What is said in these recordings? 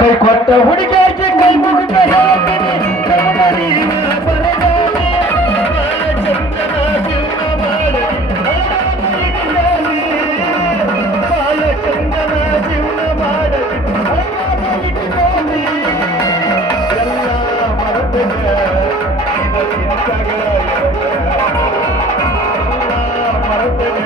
ಕೈ ಕೊಟ್ಟ ಹುಡುಗಿಯಾಗಿ ಕೈ ಮುಗಿದ ಹೇಳ್ತೀನಿ ಕಮಲೀನ ಬರಗಾಲಿ ಬಾಳ ಚಂದನ ಜೀವನ ಮಾಡಲಿ ಬಾಳ ಚಂದನ ಜೀವನ ಮಾಡಲಿ ಎಲ್ಲ ಮರತನ ಚಿಂತಗ ಎಲ್ಲ ಮರತನ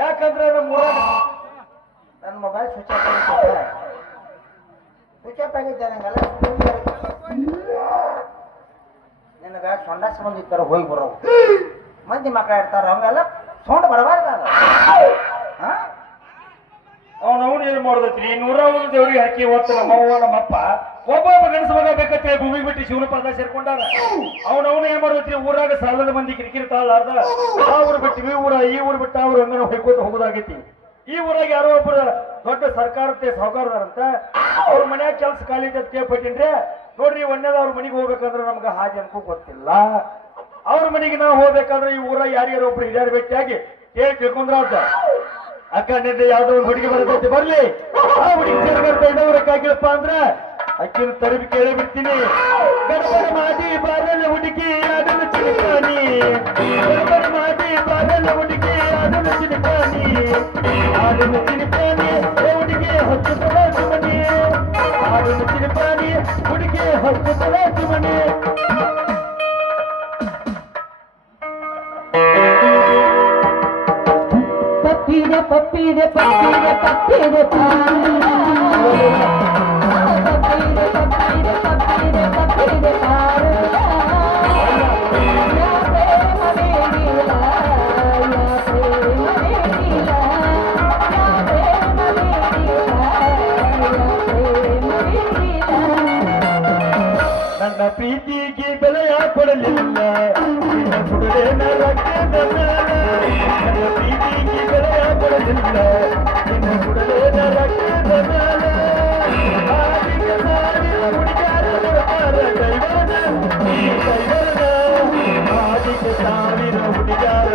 ಯಾಕಂದ್ರೆ ನನ್ನ ಮೊಬೈಲ್ ಸ್ವಿಚ್ ಆಫ್ ಆಗಿದ್ದೆ ನಂಗೆಲ್ಲ ನಿನಗ ಸೊಂಡಾಸ್ ಬಂದಿರ್ತಾರ ಹೋಗಿ ಬರೋ ಮಂದಿ ಮಕ್ಕಳು ಇರ್ತಾರ ಅವೆಲ್ಲ ಸೌಂಡ್ ಬರಬಾರ್ದ ಅವನವನು ಏನ್ ಮಾಡೋದೈತಿ 101 ದೇವ್ರಿಗೆ ಹಾಕಿ ಹೊತ್ತು ನಮ್ಮವ್ವ ನಮ್ಮಪ್ಪ ಒಬ್ಬೊಬ್ಬ ಗಣಸ ಮಗ ಬೇಕಂತ ಭೂಮಿಗೆ ಬಿಟ್ಟು ಶಿವನ ಪದ ಸೇರ್ಕೊಂಡಾರ ಅವನವನು ಏನ್ ಮಾಡೋದೈತಿ ಊರಾಗ ಸಾಲದ ಮಂದಿ ಕಿರಿಕಿರಿ ತಾಳಾರ್ದ ಆ ಊರು ಬಿಟ್ಟು ಈ ಊರು ಬಿಟ್ಟು ಅವ್ರು ಹಂಗ ಹೊಯ್ಕೋತ ಹೋಗೋದಾಗೈತಿ ಈ ಊರಾಗ ಯಾರೋ ಒಬ್ಬರು ದೊಡ್ಡ ಸರ್ಕಾರത്തെ ಸಾವುಕಾರದಾರಂತ ಅವ್ರ ಮನ್ಯಾಗ ಕೆಲಸ ಖಾಲಿ ಕೇಳ್ಪಟ್ಟಿನ್ರಿ ನೋಡ್ರಿ ಒಂದೇದ ಅವ್ರ ಮನೆಗೆ ಹೋಗ್ಬೇಕಂದ್ರೆ ನಮ್ಗೆ ಹಾಜಿ ಅನ್ಕೋ ಗೊತ್ತಿಲ್ಲ ಅವ್ರ ಮನೆಗೆ ನಾವು ಹೋಗ್ಬೇಕಾದ್ರೆ ಈ ಊರಾಗ ಯಾರ್ಯಾರು ಒಬ್ರು ಹಿರಿಯರು ಭೇಟಿಯಾಗಿ ತಿಳ್ಕೊಂಡ್ರ ಅಂತ ಅಕ್ಕ ನಿನ್ನೆ ಯಾವ್ದೋ ಒಂದು ಹುಡುಗಿ ಬರ್ತೈತಿ ಬರ್ಲಿ ಆ ಹುಡುಗಿ ಸೇರ್ಬರ್ತಾ ಇನ್ನೂರಕ್ಕಾಗಿಲ್ಲಪ್ಪ ಅಂದ್ರ ಅಕ್ಕಿನ ತರಬಿ ಕೇಳೇ ಬಿಡ್ತೀನಿ ಗಡಬಡ ಮಾಡಿ ಬಾರಲ್ಲ ಹುಡುಗಿ ಅದನ್ನು ಚಿನಿಕಾನಿ ಗಡಬಡ ಮಾಡಿ ಬಾರಲ್ಲ ಹುಡುಗಿ ಅದನ್ನು ಚಿನಿಕಾನಿ ಅದನ್ನು ಚಿನಿಕಾನಿ ಹುಡುಗಿ ಹತ್ತು ತಲಾಸು ಮನೆ ಅದನ್ನು ಚಿನಿಕಾನಿ ಹುಡುಗಿ ಹತ್ತು ತಲಾಸು ಮನೆ ಪಪ್ಪಿದೆ ಪಪ್ಪಿದೆ ಪಪ್ಪಿದೆ ಪಪ್ಪಿದೆ ನನ್ನ ಪ್ರೀತಿಗೆ ಬೆಲೆಯ ಕೊಡಲಿಲ್ಲ ಕೊಡಲೇ ನನ್ನ ಪ್ರೀತಿಗೆ ಬೆಲೆಯ ಕೊಡಲಿಲ್ಲ ನಿನ್ನ ಕೊಡಲೇ ಸಾವಿರ ಹುಡುಗಾರ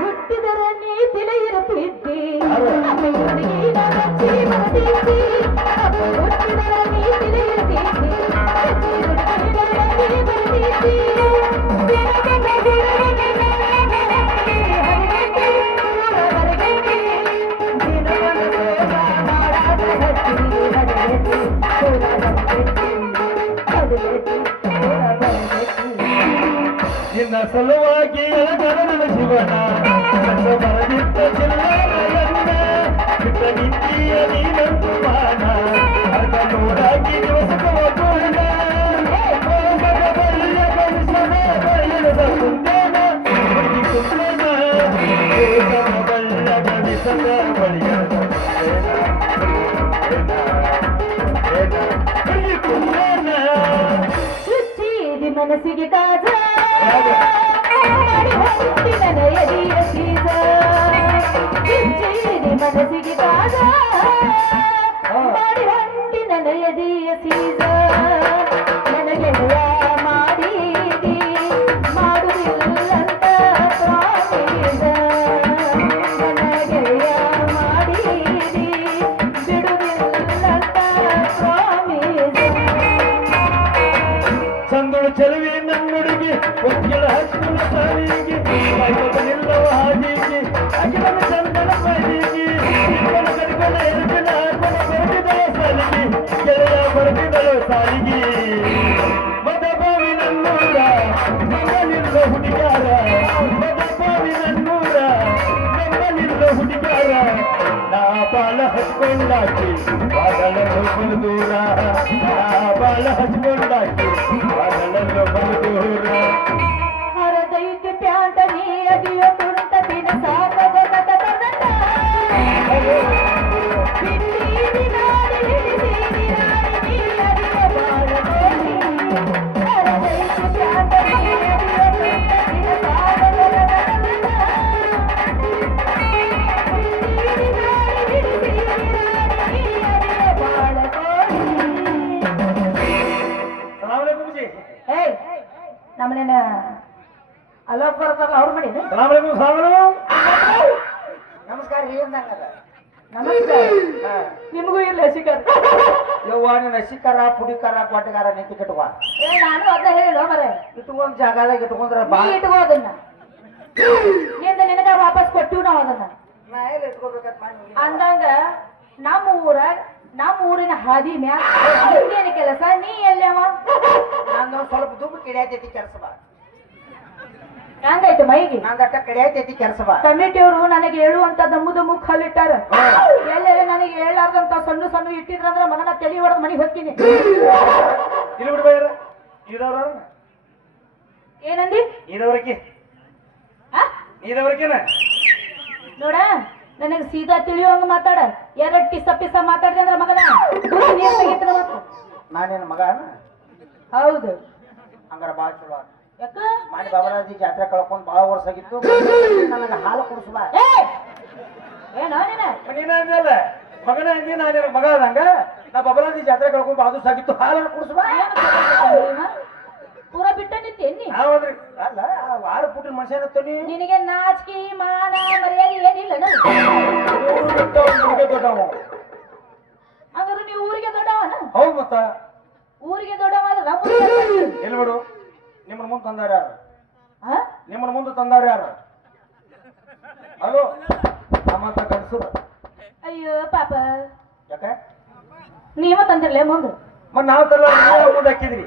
ಹುಟ್ಟಿದರ ನೀ ತಿಳಿಯಿರುತ್ತಿದ್ದಿ ಹುಟ್ಟಿದರ ನೀ ತಿಳಿಯಿರುತ್ತಿದ್ದಿ ನಿನ್ನ ಸಲುವಾಗಿ ನನ್ನ ಜೀವನ ಬರದಿದ್ದ ಚಿಲ್ಲರನ್ನ ಬಿಟ್ಟ ನಿಂತಿಯ ನೀನಂತು ಮಾನ ಅರ್ಧ ನೂರಾಗಿ ದಿವಸದ ಹೋಗೋಣ ಬಳ್ಳಿಯ ಗಣಿಸನ ಬಳ್ಳಿದ ಕುಂದೇನ ಹುಡುಗಿ ಕುಂದೇನ ಬಳ್ಳ ಗಣಿಸದ ಬಳಿಯ ಹುಡುಗಿ ಕುಂದೇನ ಚುಚ್ಚಿದಿ ಮನಸ್ಸಿಗೆ ಕಾಜ ಹೊತ್ತಿ ನನ್ನ ಎದೆಯ ಸೀಸ ಚುಚ್ಚಿದಿ ಮನಸ್ಸಿಗೆ ಕಾಜ ಮಾಡಿ ಹೊಂಟಿ ನನ್ನ ಎದೆಯ ಸೀಸ ನನಗೆಲ್ಲ ಮಾಡಿದಿ ಮಾಡುವುದಿಲ್ಲಂತ ಪ್ರಾಮಿಸ ನನಗೆಲ್ಲ ಮಾಡಿದಿ ಬಿಡುವುದಿಲ್ಲಂತ ಪ್ರಾಮಿಸ ಚಂದಳು ಚೆಲುವೆ ನನ್ನುಡುಗಿ ಒಕ್ಕಿಳ ಹಚ್ಚಿನ ಸಾವಿಗೆ ನಿಲ್ಲವ ಹಾದಿಗೆ ಅಗಿಲನ ಚಂದನ ಮೈದಿಗೆ ಇಬ್ಬನ ಕಡಿಗಳ ಎರಡಿನ ಆತ್ಮನ ಬರೆದಿದಳ ಸಾಲಿಗೆ ಗೆಳೆಯ ಬರೆದಿದಳು ಸಾಲಿಗೆ ಮದಭಾವಿ ನನ್ನೂರ ನಮ್ಮನಿಲ್ಲ ಹುಡುಗಾರ ಮದಭಾವಿ ನನ್ನೂರ ನಮ್ಮನಿಲ್ಲ ಹುಡುಗಾರ ನಾ ಬಾಳ ಹಚ್ಕೊಂಡಾಕಿ ಬಾಗಳನ್ನು ಬಲು ದೂರ ನಾ ಬಾಳ ಹಚ್ಕೊಂಡಾಕಿ ಬಾಗಳನ್ನು ಬಲು ದೂರ ಹರದೈತಿ ಪ್ಯಾಂಟ ನೀ ಅದಿಯ ತುರುಂತ ದಿನ ಸಾಕದ ಕಟ ಕಟ ಬಿಲ್ಲಿ ನಾಡಿ ಅಲ್ಲ ಬರ್ತಾರಲ್ಲ ಅವ್ರ ಮನೆ ಸಲಾಮ್ ಅಲೈಕುಂ ನಮಸ್ಕಾರ ರೀ ಅಂದಂಗದ ನಮಸ್ಕಾರ ನಿಮಗೂ ಇಲ್ಲ ಶಿಖರ್ ಯವ್ವ ನೀನು ಹಸಿಕಾರ ಪುಡಿಕಾರ ಕೊಟ್ಟಗಾರ ನಿಂತು ಕಟ್ಟುವ ನಾನು ಅದನ್ನ ಹೇಳಿಲ್ಲ ಮರೆ ಇಟ್ಕೊಂಡ್ ಜಾಗದಾಗ ಇಟ್ಕೊಂಡ್ರ ಬಾ ನೀ ಇಟ್ಕೋ ಅದನ್ನ ನಿಂದ ನಿನಗ ವಾಪಸ್ ಕೊಟ್ಟಿವ್ ನಾವ್ ಅದನ್ನ ನಾ ಎಲ್ಲಿ ಇಟ್ಕೋಬೇಕಂತ ಮಾಡಿ ಅಂದಂಗ ನಮ್ಮ ಊರಿನ ಹಾದಿ ಮ್ಯಾಲ ನಿಂದೇನು ಕೆಲಸ ನೀ ಎಲ್ಲವ ನಂದು ಸ್ವಲ್ಪ ದುಡ್ಡು ಕಿಡಿಯಾತೈತಿ ಕೆಲಸ ಬಾ ಹಂಗಾಯ್ತು ಮೈಗೆ ನಂದಟ್ಟ ಕಿಡಿಯಾತೈತಿ ಕೆಲಸ ಬಾ ಕಮಿಟಿಯವರು ನನಗೆ ಹೇಳುವಂತ ದಮ್ಮು ದಮ್ಮು ಕಲ್ಲಿಟ್ಟಾರ ಎಲ್ಲೆಲ್ಲ ನನಗೆ ಹೇಳಾರ್ದಂತ ಸಣ್ಣ ಸಣ್ಣ ಇಟ್ಟಿದ್ರಂದ್ರ ಮಗನ ತಲೆ ಹೊಡೆದ್ ಮನೆಗೆ ಹೋಗ್ತೀನಿ ಇಲ್ಲಿ ಬಿಡ್ಬೇರ ಇದವ್ರ ಏನಂದಿ ಇದವರಕ್ಕೆ ಇದವರಕೇನ ನೋಡ ನನಗೆ ಸೀದಾ ತಿಳಿಯುವಂಗ ಮಾತಾಡ ಎರಡ್ ಪಿಸ ಮಾತಾಡಿದೆ ಅಂದ್ರ ಮಗನ ಬುದ್ಧಿ ನೀರ್ ತೆಗಿತದ ಮತ್ತು. ನಾನೇನು ಮಗ ಹೌದು ಹಂಗಾರ ಭಾಳ ಚಲೋ ಆತು. ಯಾಕ ಮಾಡಿ ಬಾಬರಾಜಿ ಜಾತ್ರೆ ಕಳ್ಕೊಂಡ್ ಭಾಳ ವರ್ಷ ಆಗಿತ್ತು ನನಗೆ ಹಾಲು ಕುಡಿಸ್ಬಾ ಏನೋ ನೀನ ನೀನ ಅಂದಲ್ಲ ಮಗನ ಅಂದಿ ನಾನು ಮಗ ಆದಂಗ ನಾ ಬಬಲಾದಿ ಜಾತ್ರೆ ಕಳ್ಕೊಂಡು ಬಾದು ಸಾಗಿತ್ತು ಹಾಲನ್ನು ಕುಡಿಸ್ಬಾ ಏನು ತಗೊಂಡ್ ನೀವ? ಪೂರ ಬಿಟ್ಟ ನಿಂತೇನಿ ನಾವಂದ್ರಿ ಅಲ್ಲ ಆ ವಾರ ಪುಟ್ಟಿನ ಮನುಷ್ಯನ ತನಿ ನಿನಗೆ ನಾಚಿಕೆ ಮಾನ ಮರ್ಯಾದೆ ಏನಿಲ್ಲ ದೊಡ್ಡವ ಹಂಗಾದ್ರೆ ನೀವು ಊರಿಗೆ ದೊಡ್ಡವನ ಹೌದು ಮತ್ತ ಊರಿಗೆ ದೊಡ್ಡವ ಆದ್ರೆ ನಮ್ಮ ಊರಿಗೆ ಎಲ್ಲಿ ಬಿಡು ನಿಮ್ಮನ್ನ ಮುಂದೆ ತಂದಾರ ಯಾರು ಆ? ನಿಮ್ಮನ್ನ ಮುಂದೆ ತಂದಾರ ಯಾರು ಅಲೋ ನಮ್ಮಂತ ಗಂಡಸರು ಅಯ್ಯೋ ಪಾಪ ಯಾಕೆ ನೀವ ತಂದಿರ್ಲೆ ಮುಂದೆ ಮತ್ ನಾವ್ ತಲ್ಲ ಮುಂದೆ ಹಾಕಿದ್ರಿ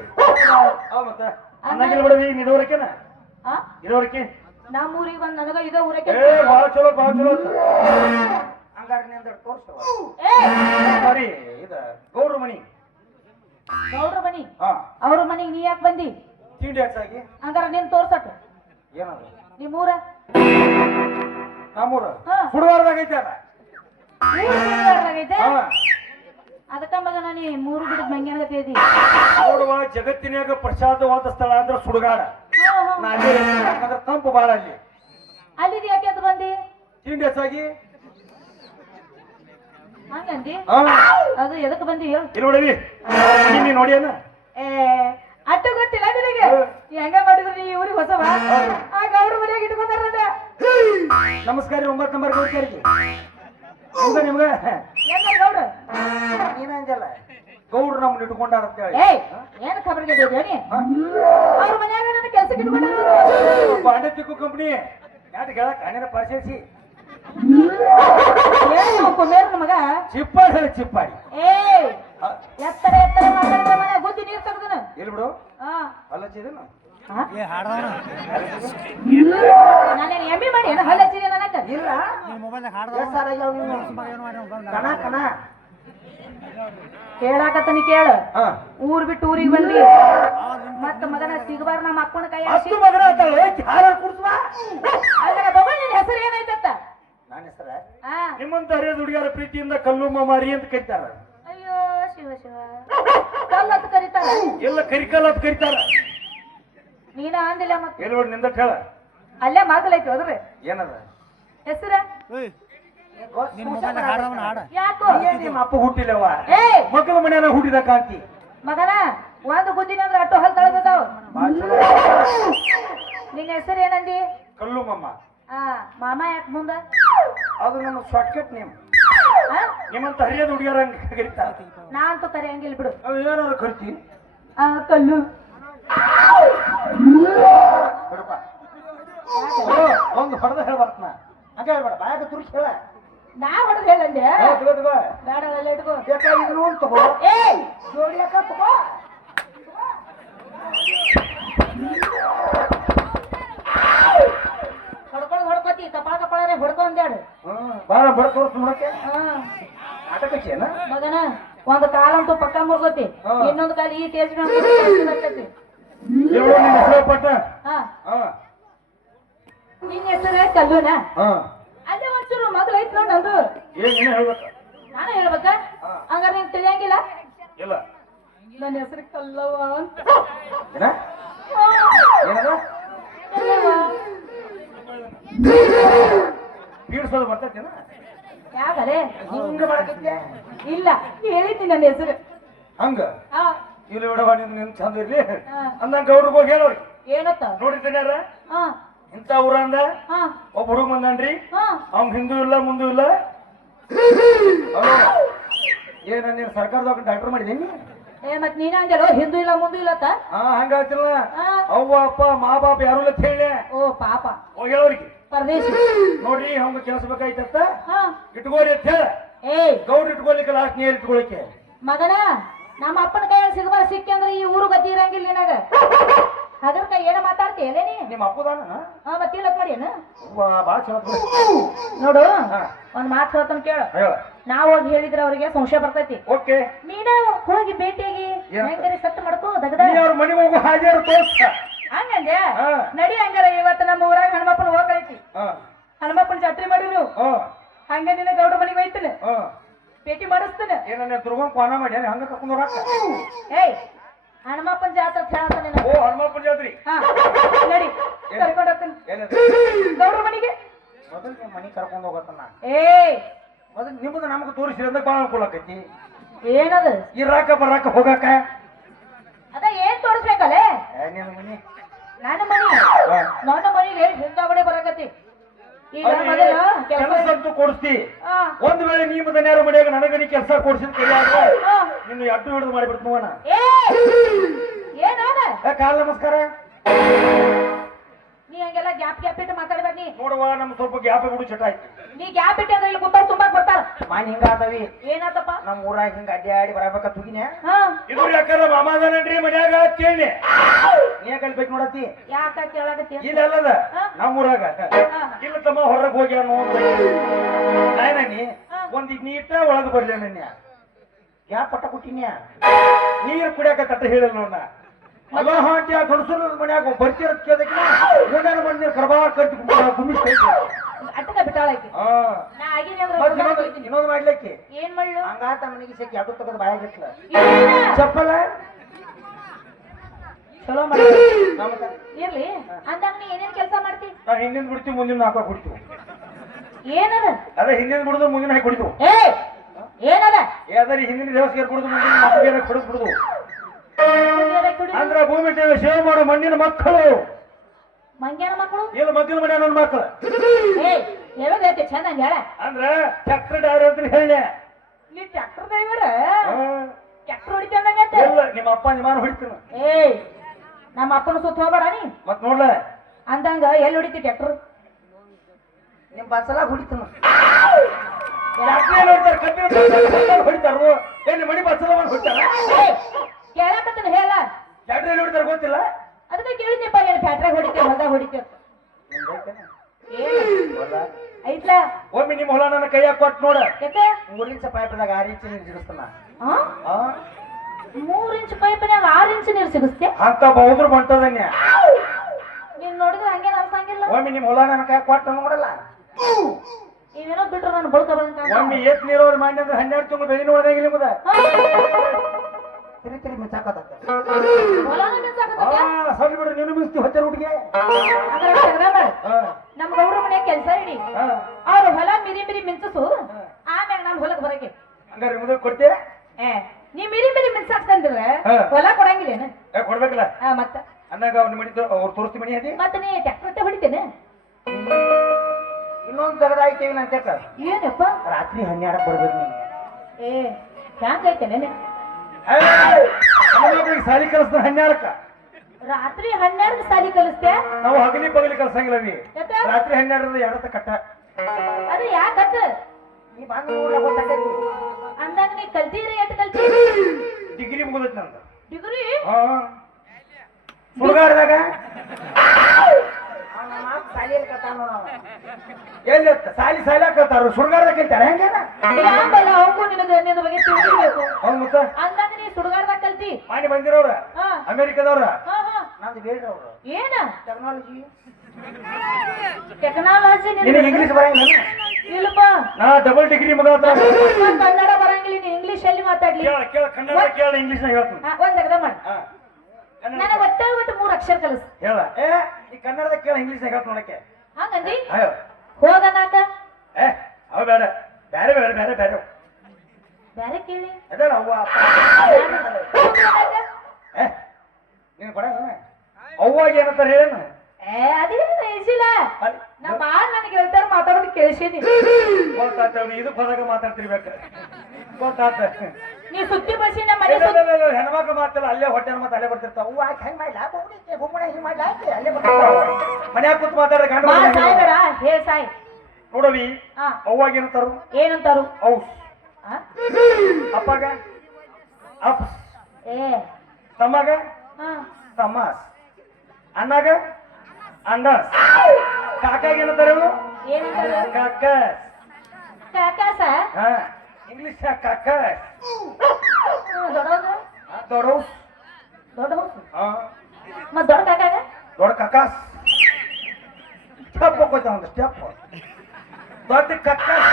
ಹೌದ್ ಮತ್ತ ಅನ್ನಂಗಿಲ್ಲ ಬಿಡವಿ ಇದುವರೆಕೆನ ಆ ಇದುವರೆಕೆ ನಮ್ಮ ಊರಿಗೆ ಬಂದ್ ನನಗ ಇದ ಊರಕ್ಕೆ ಭಾಳ ಚಲೋ ಅಂತ ಹಂಗಾರ ನಿಂದ ತೋರಿಸ್ತವ ಸಾರಿ ಇದ ಗೌಡ್ರ ಮನಿ ಗೌಡ್ರ ಮನಿ ಹಾ ಅವ್ರ ಮನಿಗೆ ನೀ ಯಾಕೆ ಬಂದಿ ತಿಂಡಿ ಹೆಚ್ಚಾಗಿ ಹಂಗಾರ ನಿನ್ ತೋರ್ಸಟ್ ಏನದು ನಿಮ್ಮೂರ ನಮ್ಮೂರ ಹಾ. ಸುಡುವಾರದಾಗ ಐತೆ ಅದ ಆಗೈತೆ ಹಾ ಅದಕ್ಕ ಮಗನ ನೀ ಮೂರು ಬಿಡದ್ ಮಂಗ್ಯಾನಗತಿ ಇದಿ ನೋಡುವ ಜಗತ್ತಿನಾಗ ಪ್ರಸಾದವಾದ ಸ್ಥಳ ಅಂದ್ರೆ ಸುಡುಗಾಡ ನಾ ಅಲ್ಲೇ ಇರ್ತೀನಿ. ಯಾಕಂದ್ರೆ ತಂಪು ಬಾಳ ಅಲ್ಲಿ ಅಲ್ಲಿದ್ ಯಾಕೆ ಅದು ಬಂದಿ ತಿಂಡಿ ಹೆಚ್ಚಾಗಿ ಹಂಗಂದಿ ಹಾ ಅದು ಎದಕ್ ಬಂದಿ ಹೇಳು ಇಲ್ಲಿ ನೋಡವಿ ನೀ ನೋಡಿಯನ ಏ ಅಟ್ಟು ಗೊತ್ತಿಲ್ಲ ನಿನಗೆ ಹೆಂಗ ಮಾಡಿದ್ರು ನೀ ಊರಿಗೆ ಹೊಸವ ಆ ಗೌಡ್ರ ಮನೆಯಾಗ ಇಟ್ಕೊಂಡಾರದ ನಮಸ್ಕಾರ ರೀ 9 ನಂಬರ್ ಗೌಡ್ರಿಗೆ ನಿಮ್ಗ ಎಲ್ಲ ಗೌಡ್ರ ನೀನಂಜಲ್ಲ ಗೌಡ್ರು ನಮ್ಮನ್ನ ಇಟ್ಕೊಂಡಾರ ಅಂತ ಹೇಳಿ ಏಯ್ ಏನ್ ಖಬರ್ಗೆ ನೀ ಅವ್ರ ಮನ್ಯಾಗ ನನ್ನ ಕೆಲ್ಸಕ್ಕೆ ಇಟ್ಕೊಂಡಾರ ಬಾಂಡೆ ತಿಕ್ಕು ಕಂಪ್ನಿ ಯಾಕೆ ಹೇಳ ಕಾಣಿನ ಪರಿಚಯಿಸಿ ಏನು ಕುಬೇರನ ಮಗ ಚಿಪ್ಪಾಡಿ ಹೇಳಿ ಚಿಪ್ಪಾಡಿ ಏಯ್ ಎತ್ತರ ಮಾತಾಡಿದ ಮನೆ ಗುದ್ದಿ ನೀರ್ ತೆಗ್ದನ ಎಲ್ಲಿ ಬಿಡು ಹಾ ಅಲ್ಲಚ್ಚಿದೇನು ನಾನೇನು ಎಮ್ಮಿ ಮಾಡಿ ಏನು ಹಲ್ಲಚ್ಚಿದೆ ನನಗ ಇಲ್ಲ ಎಷ್ಟ್ ಸಾಲ ಆಗ್ಯಾವ ನೀನು ಕಣ ಕಣ ಕೇಳಾಕತ್ತನಿ ಕೇಳ ಹಾ ಊರ್ ಬಿಟ್ಟು ಊರಿಗೆ ಬಂದಿ ಮತ್ತ ಮಗನ ಸಿಗಬಾರ ನಮ್ಮ ಅಪ್ಪನ ಕೈ ಅಷ್ಟು ಮಗನ ಆತಲ್ಲ ಹಾರ ಕುಡ್ಸುವ ಅಲ್ಲ ಬಾಬಾ ನಿನ್ನ ಹೆಸರು ಏನಾಯ್ತತ್ತ ನನ್ನ ಹೆಸರ ಹಾ ನಿಮ್ಮಂತ ಹರಿಯದ ಹುಡುಗಿಯರ ಪ್ರೀತಿಯಿಂದ ಕಲ್ಲುಮ್ಮ ಮಾರಿ ಅಂತ ಕರೀತಾರ ಅಯ್ಯೋ ಶಿವ ಶಿವ ಕಲ್ಲತ್ ಕರೀತಾರ ಎಲ್ಲ ಕರಿಕಲ್ಲ ಅಂತ ಕರೀತಾರ ನೀನ ಅಂದಿಲ್ಲ ಮತ್ತೆ ಎಲ್ಲಿ ನೋಡಿ ನಿಂದ ಹೇಳ ಅಲ್ಲೇ ಮಾತಲೈತಿ ಹೋದ್ರೆ ಏನದ ಹೆಸರ ಯಾಕೋ ಏನ್ ನಿಮ್ಮ ಅಪ್ಪ ಹುಟ್ಟಿಲ್ಲವ ಏಯ್ ಮಕ್ಕಳ ಮನೆಯನ್ನ ಹುಟ್ಟಿದ ಕಾಂತಿ ಮಗನ ಒಂದು ಗುದ್ದಿನ ಅಂದ್ರೆ ಅಟ್ಟು ಹಲ್ ತಳಗದಾವ್ ಬಾಳ್ ಚಲೋ. ನಿನ್ನ ಹೆಸರು ಏನಂದಿ ಕಲ್ಲುಮಮ್ಮ ಆ ಮಾಮ ಯಾಕೆ ಮುಂದ ಅದು ನಮ್ಮ ಶಾರ್ಟ್ಕಟ್ ನೇಮ್ ಆ? ನಿಮ್ಮಂತ ಹರಿಯದ ಹುಡುಗಿಯರ ಕರೀತಾರ ನಾ ಅಂತೂ ಕರೆಯಂಗಿಲ್ಲ ಬಿಡು ಅವ್ ಏನಾದ್ರು ಕರಿತಿ ಆ ಕಲ್ಲು ಬಿಡಪ್ಪ ಒಂದು ಹೊಡೆದ ಹೇಳ್ಬಾರ್ದು ನಾ ಹಂಗ ಹೇಳ್ಬೇಡ ಬಾಯಾಗ ತುರುಕಿ ಹೇಳ ನಾ ಹೊಡೆದ್ ಹೇಳಂದೆ ತಗೋ ತಗೋ ಬೇಡ ಅಲ್ಲ ಇಟ್ಕೋ ಬೇಕಾಗಿ ನೋಡಿ ತಗೋ ಏಯ್ ಜೋಡಿ ಯಾಕ ತಗೋ ಹೊಡ್ಕೋತಿ ಕಪಾಳರೆ ಹೊಡ್ಕೊ ಒಂದೆರಡು ಬಾಳ ಬಡ ತೋರ್ಸ್ ನೋಡಕ್ಕೆ ಹಾ ನಾಟಕಚ್ಚೇನ ಮಗನ ಒಂದು ಕಾಲಂತೂ ಪಕ್ಕ ಮುರ್ಗೋತಿ ಹಾ. ಇನ್ನೊಂದು ಕಾಲ ಈ ತೇಜ್ ಇವ್ರು ನಿನ್ನ ಹೆಸರು ಪಟ್ಟ ಹಾ ಹಾ ನಿನ್ನ ಹೆಸರೇ ಕಲ್ಲುನ ಹಾ ಅಲ್ಲೇ ಒಂಚೂರು ಮೊದಲು ಐತ್ ನೋಡ್ ನಂದು ಏನ್ ನೀನೇ ಹೇಳ್ಬೇಕು ನಾನು ಹೇಳ್ಬೇಕಾ ಹಾ. ಹಂಗಾರೆ ನಿಂಗೆ ತಿಳಿಯಂಗಿಲ್ಲ ಇಲ್ಲ ನನ್ನ ಹೆಸರು ಕಲ್ಲವ್ವ ಅಂತ ಏನ ಏನದ ಕಲ್ಲವ್ವ. ಬೀಡ್ಸೋದು ಬರ್ತೈತೇನ ಯಾಕರೆ ಹಿಂಗ ಮಾಡಕತ್ಯ ಇಲ್ಲ ಹೇಳಿದ್ದೀನಿ ನನ್ನ ಹೆಸರು ಹಂಗ ಹಾ ಇಲ್ಲಿ ಬಿಡವ ನಿನ್ ಚಂದ ಇರ್ಲಿ ಹಾ. ಅಂದಂಗ ಗೌಡ್ರಿಗೆ ಹೋಗಿ ಹೇಳೋರಿ ಏನತ್ತ ನೋಡಿದ್ದೇನೆ ಯಾರ ಹಾ ಇಂಥ ಊರ ಅಂದ ಹಾ ಒಬ್ಬ ಹುಡುಗ ಬಂದನ್ರಿ ಹಾ ಅವ್ನ್ ಹಿಂದೂ ಇಲ್ಲ ಮುಂದೂ ಇಲ್ಲ ಏನ ನೀನು ಸರ್ಕಾರದಾಗ ಡಾಕ್ಟರ್ ಮಾಡಿದೀನಿ ಏ ಮತ್ ನೀನ ಅಂಜಲೋ ಹಿಂದೂ ಇಲ್ಲ ಮುಂದೂ ಇಲ್ಲತ್ತ ಹಂಗಾತಿಲ್ಲ ಹಾ. ಅವ್ವ ಅಪ್ಪ ಮಾ ಬಾಪ ಯಾರು ಇಲ್ಲ ಅಂತ ಹೇಳಿ ಓ ಪಾಪ ಹೇಳೋರಿಗೆ ಪರದೇಶಿ ನೋಡ್ರಿ ಹಂಗ ಕೆಲಸ ಬೇಕಾಯ್ತತ್ತ ಹಾ ಇಟ್ಕೋರಿ ಅಂತ ಹೇಳ ಏಯ್ ಗೌಡ್ರು ಇಟ್ಕೊಲಿಕ್ಕೆ ಲಾಸ್ಟ್ ನೀರ್ ಇಟ್ಕೊಳಿಕ್ಕೆ ಮಗನ ನಮ್ಮ ಅಪ್ಪನ ಕೈಯಲ್ಲಿ ಸಿಗಬಾರ ಸಿಕ್ಕಿ ಅಂದ್ರೆ ಈ ಊರು ಗತಿ ಇರಂಗಿಲ್ಲ ನಿನಗ ಅದ್ರ ಕೈ ಏನ ಮಾತಾಡ್ತೀಯಲ್ಲ ನೀ ನಿಮ್ಮ ಅಪ್ಪದಾನ ಹಾ ಮತ್ತಿಲ್ಲತ್ ಮಾಡಿ ಏನು ಬಾಳ ಚಲೋ ನೋಡು ಹಾ. ಒಂದ್ ಮಾತು ಹೇಳ್ತಾನ ಕೇಳು ಹೇಳ ನಾವ್ ಹೋಗಿ ಹೇಳಿದ್ರೆ ಅವ್ರಿಗೆ ಸಂಶಯ ಬರ್ತೈತಿ ಓಕೆ ನೀನ ಹೋಗಿ ಭೇಟಿಯಾಗಿ ಏನ್? ಹೆಂಗಾರಿ ಸತ್ತು ಮಾಡ್ಕೋ ದಗದ ನೀ ಅವ್ರ ಮನೆಗೆ ಹೋಗು ಹಾಜರು ತೋರ್ಸ ಹಂಗಂದೆ ಹಾ. ನಡಿ ಹಂಗಾರ ಇವತ್ತು ನಮ್ಮ ಊರಾಗ ಹನುಮಪ್ಪನ ಹೋಗೈತಿ ಹನುಮಪ್ಪನ ಜಾತ್ರೆ ಮಾಡಿರು ಹಂಗ ನಿನ್ನ ಗೌಡ್ರ ಮನೆಗೆ ಒಯ್ತಾನೆ ಭೇಟಿ ಮಾಡಿಸ್ತಾನೆ ಏನ ದುರ್ಗನ್ ಪಾನ ಮಾಡಿ ಹಂಗ ಕರ್ಕೊಂಡು ಹೋಗಾಕ ಏಯ್ ಹನುಮಪ್ಪನ ಜಾತ್ರೆ ಹೇಳ್ತಾನೆ ಓ ಹನುಮಪ್ಪನ ಜಾತ್ರಿ ಹಾ ನಡಿ ಕರ್ಕೊಂಡು ಹೋಗ್ತಾನೆ ಏನದು ಗೌಡ್ರ ಮನೆಗೆ ಮೊದಲು ನಿಮ್ಮ ಮನೆ ಕರ್ಕೊಂಡು ಹೋಗತ್ತಣ್ಣ ಏಯ್ ಮೊದಲು ನಿಮ್ಮದು ನಮಗೆ ತೋರಿಸಿ ಅಂದ್ರೆ ಬಾಳ ಅನುಕೂಲ ಆಕೈತಿ ಏನದು ಇರಾಕ ಬರಾಕ ಹೋಗಾಕ ಅದ ಏನ್ ತೋರಿಸ್ಬೇಕಲ್ಲೇ ನಿನ್ನ ಮನಿ ನನ್ನ ಮನೆ ನನ್ನ ಮನೆಗೆ ಹಿಂದಾಗಡೆ ಬರಕತಿ ಈಗ ಮೊದಲ ಕೆಲಸ ಅಂತೂ ಕೊಡಿಸ್ತಿ ಹಾ ಒಂದ್ ವೇಳೆ ನೀ ಮದನ್ಯಾರ ಮನೆಯಾಗ ನನಗ ನೀ ಕೆಲಸ ಕೊಡಿಸಿದ ಕೈಯಾಗ ಹಾ ನಿನ್ನ ಅಡ್ಡು ಹಿಡಿದು ಮಾಡಿಬಿಡ್ತು ನೋಣ ಏನಾದ ಕಾಲ ನಮಸ್ಕಾರ ನೀ ಹಂಗೆಲ್ಲ ಗ್ಯಾಪ್ ಇಟ್ಟು ಮಾತಾಡ್ಬೇಡ ನೀ ನೋಡುವ ನಮ್ ಸ್ವಲ್ಪ ಗ್ಯಾಪ್ ಬಿಡು ಚಟ ಆಯ್ತು ನೀ ಗ್ಯಾಪ್ ಇಟ್ಟು ಅಂದ್ರೆ ಇಲ್ಲಿ ಕೂತಾರ ತುಂಬಾಕ್ ಬರ್ತಾರ ಮನೆ ಹಿಂಗಾದವಿ ಏನಾತಪ್ಪ ನಮ್ಮ ಊರಾಗ ಹಿಂಗ ಅಡ್ಡಾಡಿ ಬರಬೇಕ ತುಗಿನೇ ಹಾ ಇದು ಯಾಕಂದ್ರ ಮಾಮಾದನನ್ರಿ ಮನ್ಯಾಗ ಕೇಳಿ ನೀ ಕಲ್ಬೇಕು ನೋಡತಿ ಯಾಕ ಕೇಳಾಕತ್ತಿ ಇಲ್ಲದ ನಮ್ಮೂರಾಗ ಇಲ್ಲ ತಮ್ಮ ಹೊರಗೆ ಹೋಗ್ಯಾನು ನಾಯನಿ ಒಂದ್ ನೀಟ ಒಳಗ ಬರ್ಲಿ ನನ್ನ ಯಾ ಪಟ್ಟ ಕೊಟ್ಟಿನ್ಯಾ ನೀರು ಕುಡಿಯಾಕ ತಟ್ಟ ಹೇಳಿಲ್ಲ ನೋಡ ಅಲ್ಲ ಹಾಂಟಿ ಆ ಗಣಸರ ಮನ್ಯಾಗ ಬರ್ತಿರ ಕೇಳದಕ್ಕೆ ಮುಂದಾನ ಬಂದ ಕರ್ಬಾ ಕರ್ತಿ ಗುಮ್ಮಿಸ್ ಅಟ್ಟಕ ಬಿಟ್ಟಾಳಕಿ ನಾ ಆಗಿನಿ ಅಂದ್ರೆ ಇನ್ನೊಂದು ಮಾಡ್ಲಿಕ್ಕೆ ಏನ್ ಮಾಡ್ಲು ಹಂಗಾತ ಮನೆಗೆ ಸಿಕ್ಕಿ ಅದು ತಗದ್ ಬಾಯಾಗಿಟ್ಲ ಏನ? ಚಪ್ಪಲ ಚಲೋ ಮಾಡಿ ನಮ್ಗ ಇರ್ಲಿ ಅಂದಾಗ ನೀ ಏನೇನ್ ಕೆಲಸ ಮಾಡ್ತಿ ನಾವು ಹಿಂದಿನ ಬಿಡ್ತೀವಿ ಮುಂದಿನ ಹಾಕ ಕುಡಿತೀವಿ ಏನದ ಅದೇ ಹಿಂದಿನ ಬಿಡುದು ಮುಂದಿನ ಹಾಕಿ ಕುಡಿತು ಏ ಏನದ ಯಾವ್ದಾರಿ ಹಿಂದಿನ ದೇವಸ್ಗೇರ್ ಕುಡಿದು ಮುಂದಿನ ನಾಲ್ಕು ಕುಡಿದು ಬಿಡುದು ಅಂದ್ರ ಭೂಮಿ ದೇವಿ ಸೇವೆ ಮಾಡೋ ಮಣ್ಣಿನ ಮಕ್ಕಳು ಮಂಗ್ಯಾನ ಮಕ್ಕಳು ಇಲ್ಲ ಮಗ್ಗಲ ಮನೆ ನನ್ನ ಮಕ್ಕಳು ಏ ಹೇಳೋದೈತಿ ಚಂದ ಹೇಳ ಅಂದ್ರ ಟ್ರ್ಯಾಕ್ಟರ್ ಡ್ರೈವರ್ ಅಂತ ಹೇಳಿ ನೀ ಟ್ರ್ಯಾಕ್ಟರ್ ಡ್ರೈವರ್ ಟ್ರ್ಯಾಕ್ಟರ್ ಹೊಡಿತಂದಂಗತ್ತೆ ಇಲ್ಲ ನಿಮ್ಮ ಅಪ್ಪ ನಿಮಾನ ಹೊಡಿತೀನಿ ಏಯ್ ನಮ್ಮ ಅಪ್ಪನ ಸುತ್ತ ಹೋಗ್ಬೇಡ ನೀ ಮತ್ ನೋಡ್ಲ ಅಂದಂಗ ಎಲ್ಲಿ ಹೊಡಿತಿ ಟ್ರ್ಯಾಕ್ಟರ್ ನಿಮ್ ಬಸಲ ಹುಡಿತನ ಹೊಡಿತಾರ ಕಬ್ಬಿ ಹೊಡಿತಾರು ಏನ್ ಮಣಿ ಬಚ್ಚಲ ಹೊಡಿತಾರ ಏಯ್ ಕೇಳಕತ್ತನ ಹೇಳ ಟ್ರ್ಯಾಕ್ಟರ್ ಎಲ್ಲಿ ಹೊಡಿತಾರ ಗೊತ್ತಿಲ್ಲ ಅದಕ್ಕೆ ಕೇಳಿದ್ನಿಪ್ಪ ಏನು ಫ್ಯಾಕ್ಟ್ರಾಗ ಹೊಡಿತೇವೆ ಹೊಲ್ದಾಗ ಹೊಡಿತೇವೆ ಐತ್ಲ ಒಮ್ಮೆ ನಿಮ್ಮ ಹೊಲ ನನ್ನ ಕೈಯಾಗ ಕೊಟ್ಟು ನೋಡ ಯಾಕೆ 3 ಇಂಚ ಪೈಪ್ದಾಗ 6 ಇಂಚ್ ನೀರು ಜಿಡಿಸ್ತಾನ ಆ? 3 ಇಂಚ್ ಪೈಪ್ನ್ಯಾಗ 6 ಇಂಚ್ ನೀರು ಸಿಗಿಸ್ತೆ ಅಂತ ಬಹುದ್ರು ಬಂಟದನ್ಯ ನೀನ್ ನೋಡಿದ್ರೆ ಹಂಗೇನ್ ಅನ್ಸಂಗಿಲ್ಲ ಒಮ್ಮೆ ನಿಮ್ಮ ಹೊಲ ನನ್ನ ಕೈಯಾಗ ಕೊಟ್ಟು ನೋಡಲ್ಲ ಇವೇನೋ ಬಿಟ್ರು ನಾನು ಬಳ್ಕ ಒಮ್ಮೆ ಏತ್ ನೀರವ್ರು ಮಾಡಿ ಅಂದ್ರೆ 12 ತಿಂಗಳು ಬೆಳಿನ ಒಳಗಾಗಿಲ್ಲ ನಿಮ್ಮದ ತಿರಿ ತಿರಿ ಮಿಂಚಾಕತ್ತ ಸಣ್ಣ ಬಿಡ್ರಿ ನೀನು ಮಿಸ್ತಿ ಹೊತ್ತೆ ಹುಡುಗಿ ನಮ್ ಗೌಡ್ರ ಮನ್ಯಾಗ ಕೆಲ್ಸ ಇಡಿ ಅವ್ರ ಹೊಲ ಮಿರಿ ಮಿರಿ ಮಿಂಚಸು ಆಮ್ಯಾಗ ನಮ್ ಹೊಲಕ್ ಬರಕ್ಕೆ ಹಂಗಾರೆ ನಿಮ್ದು ಕೊಡ್ತೇ ಏ ನೀ ಮಿರಿ ಮಿರಿ ಮಿಂಚಾಕ್ತಂದ್ರೆ ಹೊಲ ಕೊಡಂಗಿಲ್ಲೇನ ಕೊಡ್ಬೇಕಲ್ಲ ಮತ್ತ ಅಂದಾಗ ಅವ್ನ ಮಣಿದು ಅವ್ರು ತೋರಿಸ್ತಿ ಮಣಿ ಅದಿ ಮತ್ತ ನೀ ಟ್ಯಾಕ್ಟರ್ ಹೊಡಿತೇನೆ ಇನ್ನೊಂದು ತಗದಾಯ್ತೇವಿ ನಂತೇಕ ಏನಪ್ಪ ರಾತ್ರಿ 12 ಬರ್ಬೇಕು ನೀ ಏ ಹ್ಯಾಂಗೈತೇನೆ ಸಾಲಿ ಕಲಿಸ್ತಾರ 12ಕ್ಕ ರಾತ್ರಿ 12 ಸಾಲಿ ಕಲಿಸ್ತೆ ನಾವು ಹಗಲಿ ಪಗಲಿ ಕಲ್ಸಂಗಿಲ್ಲ ನೀ ಯಾಕೆ? ರಾತ್ರಿ 12 ಎರಡತ್ತ ಕಟ್ಟ ಅದು ಯಾಕತ್ತ ನೀ ಬಂದು ನೋಡ್ಲಾಕ ಗೊತ್ತಾಗೈತಿ ಅಂದಾಗ ನೀ ಕಲ್ತೀರಿ ಎಟ್ ಕಲ್ತೀರಿ ಡಿಗ್ರಿ ಮುಗಿದೈತಿ ನಂದು ಡಿಗ್ರಿ ಸುಡುಗಾರದಾಗ ಸಾಲಿಯಲ್ಲಿ ಕಟ್ಟಾನ ನೋಡವ ಎಲ್ಲಿ ಸಾಲಿ ಕಲ್ತಾರ ಸುಡುಗಾರದಾಗ ಕಲ್ತಾರ ಹೆಂಗೇನ ಯಾಂಬಲ್ಲ ಅವಂಗೂ ನಿನ್ನ ಬಗ್ಗೆ ತಿಳಿದಿರ್ಬೇಕು ಅವ್ನು ಮತ್ತ ಅಂದಾಗ ನೀ ಸುಡುಗಾಡ್ದಾಗ ಕಲ್ತಿ ಮಾಡಿ ಬಂದಿರೋರ ಹಾ ಅಮೆರಿಕದವ್ರ ಹಾ ಹಾ ನಂದು ಬೇಡ್ರಿ ಅವರು ಏನ ಟೆಕ್ನಾಲಜಿ ಟೆಕ್ನಾಲಜಿ ನಿನಗೆ ಇಂಗ್ಲಿಷ್ ಬರಂಗಿಲ್ಲ ಇಲ್ಲಪ್ಪ ನಾ ಡಬಲ್ ಡಿಗ್ರಿ ಮಗ ಕನ್ನಡ ಬರಂಗಿಲ್ಲ ನೀ ಇಂಗ್ಲಿಷ್ ಅಲ್ಲಿ ಮಾತಾಡ್ಲಿ ಕೇಳ ಕನ್ನಡ ಕೇಳ ಇಂಗ್ಲಿಷ್ ನಾಗ ಹೇಳ್ತೀನಿ ಒಂದ್ ಅಗದ ಮಾಡಿ ನನಗೆ ಒಟ್ಟ 3 ಅಕ್ಷರ ಕಲಿಸ್ ಹೇಳ ಈ ಕನ್ನಡದ ಕೇಳ ಇಂಗ್ಲಿಷ್ ನಾಗ ಹೇಳ್ತೀನಿ ನೋಡಕ್ಕೆ ಹಂಗಂದಿ ಅಯ್ಯೋ ಹೋಗನಾಕ ಅವ ಬೇಡ ಬೇರೆ ಬೇರೆ ಬೇರೆ ಬೇರೆ ಬ್ಯಾರೆ ಕೇಳಿ ಅದೇಳ ಅವ್ವ ಹೋಗನಾಕ? ನೀನು ಕೊಡ ಅವ್ವಾಗ ಏನಂತಾರ ಹೇಳೇನು ಅದೇನು ಈಜಿಲ್ಲ ಅಲ್ಲಿ ನಾ ಬಾಳ್ ನನಗೆ ಹೇಳ್ತಾರ ಮಾತಾಡೋದು ಕೇಳಿಸೀನಿ ಗೊತ್ತಾತ ಇದು ಪದಾಗ ಮಾತಾಡ್ತಿರ್ಬೇಕ ಗೊತ್ತಾತ ನೀ ಸುತ್ತಿ ಬಸಿ ನಮ್ಮ ಮನೆ ಹೆಣ್ಮಕ್ಳು ಮಾತಲ್ಲ ಅಲ್ಲೇ ಹೊಟ್ಟೆ ಮತ್ತೆ ಅಲ್ಲೇ ಬರ್ತಿರ್ತಾವ ಅವ್ವ ಹೆಂಗ್ ಮಾಡ್ಲಾ ಬೊಮ್ಮನೆ ಹಿಂಗ್ ಮಾಡ್ಲಾ ಅಲ್ಲೇ ಬರ್ತಾವ ಮನ್ಯಾಗ ಕೂತ್ ಮಾತಾಡ್ರೆ ಗಂಡ ಬಾ ಸಾಯ್ ಬೇಡ ಹೇಳ್ ಸಾಯ್ ನೋಡವಿ ಹಾ ಅವ್ವಾಗ ಏನಂತಾರು ಏನಂತಾರು ಔಸ್ ಆ? ಅಪ್ಪಗ ಅಪ್ ಏ ತಮ್ಮಗ ಹಾ ತಮ್ಮಸ್ ಅಣ್ಣಗ ಅಂಡಸ್ ಕಾಕಾಗ ಏನಂತಾರೆ ಇವ್ರು? ಏನಂತಾರು ಕಾಕಸ್ ಕಾಕಾಸ ಹಾ ಇಂಗ್ಲಿಷ್ ಕಾಕಸ್ ದೊಡ್ಡದು ದೊಡ್ಡೌಸ್ ದೊಡ್ಡ ಹೋಸು ಹಾ ಮತ್ ದೊಡ್ಡ ಕಾಕಾಗ ದೊಡ್ಡ ಕಾಕಾಸ್ ಸ್ಟೆಪ್ ಹೋಗ್ತಾ ಒಂದು ಸ್ಟೆಪ್ ದೊಡ್ಡ ಕಾಕಾಸ್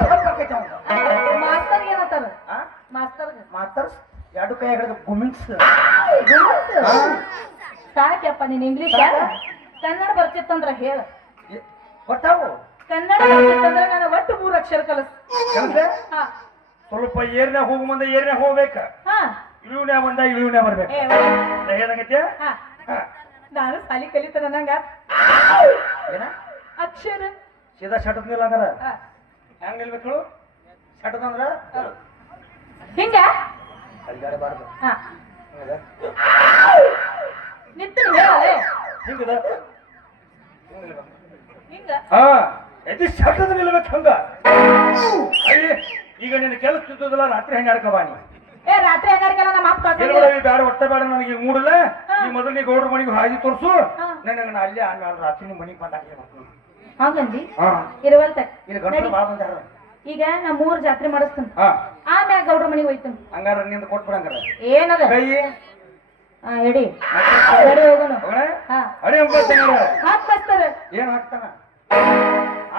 ಸ್ಟೆಪ್ ಹೋಗ್ತಾ ಒಂದು ಮಾಸ್ತರ್ ಏನಂತಾರ ಹಾ ಮಾಸ್ತರ್ ಮಾತಾಡ್ಸ್ ಎರಡು ಕೈ ಹಿಡಿದು ಗುಮಿನ್ಸ್ ಸಾಕ್ಯಪ್ಪ ನೀನ್ ಇಂಗ್ಲಿಷ್ ಕನ್ನಡ ಬರ್ತಿತ್ತಂದ್ರ ಹೇಳ ಗೊತ್ತಾವು ಕನ್ನಡ ಬರ್ತಿತ್ತಂದ್ರ ನಾನು ಒಟ್ಟು 3 ಅಕ್ಷರ ಕಲಸ್ ಕೆಲಸ ಹಾ ಸ್ವಲ್ಪ ಏರ್ನ್ಯಾಗ ಹೋಗು ಮುಂದೆ ಏರ್ನ್ಯಾಗ ಹೋಗ್ಬೇಕ ಹಾ ಇಳುವ್ನ್ಯಾಗ ಬಂದ ಇಳುವ್ನ್ಯಾಗ ಬರ್ಬೇಕು ಏ ಹೇಗಂಗತ್ಯ ಹಾ ನಾನು ಸಾಲಿ ಕಲಿತಾನ ನಂಗ ಏನ ಅಕ್ಷರ ಸೀದಾ ಶಟದ್ ನಿಲ್ಲ ಹಂಗಾರ ಹಾ. ಹೆಂಗ್ ನಿಲ್ಬೇಕು ಶಟದ್ ಅಂದ್ರ ಹಿಂಗ ಅಲ್ಗಾಡಬಾರ್ದು ಹಾ ನಿಂತು ಹೇಳಲೆ ಹಿಂಗದ ಹಿಂಗ ಹಾ ಎದಿ ಶಟದ್ ನಿಲ್ಬೇಕು ಹಂಗ ಅಯ್ಯ ಈಗ ನಿನ್ನ ಕೆಲಸ ತಿದ್ದೋದಿಲ್ಲ ರಾತ್ರಿ ಹೆಂಗ ಆಡ್ಕಬಾನಿ ಏ ರಾತ್ರಿ ಹನ್ನೆರಡಕ್ಕೆಲ್ಲ ನಮ್ಮ ಅಪ್ಪ ಬೇಡ ಬೇಡ ಒಟ್ಟ ಬೇಡ ನನಗೆ ಮೂಡಲ್ಲ ಈ ಮೊದಲು ನೀ ಗೌಡ್ರ ಮನೆಗೆ ಹಾದಿ ತೋರ್ಸು ನನಗೆ ನಾ ಅಲ್ಲೇ ನಾನು ರಾತ್ರಿ ನಿಮ್ಮ ಮನೆಗೆ ಬಂದಾಗ ಹಂಗಂದಿ ಹಾ ಇರುವಲ್ ತಕ್ ಇಲ್ಲಿ ಗಂಟಲು ಭಾಳ ಬಂದಾರ ಈಗ ನಾ 3 ಜಾತ್ರೆ ಮಾಡಿಸ್ತೀನಿ ಹಾ ಆಮ್ಯಾಗ ಗೌಡ್ರ ಮನೆಗೆ ಹೋಯ್ತೀನಿ ಹಂಗಾರ ನಿಂದ ಕೊಟ್ಬಿಡಂಗಾರ ಏನದ ಕೈ ಹಾ ಎಡಿ ಎಡಿ ಹೋಗೋಣ ಹೋಗಣ ಹಾ ಅಡಿ ಅಂಬತ್ತಂಗಾರ ಹಾಕ್ ಬಸ್ತಾರ ಏನ್ ಹಾಕ್ತಾನ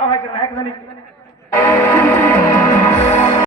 ಹಾಕಿದ್ರೆ ಹಾಕಿದಾನೆ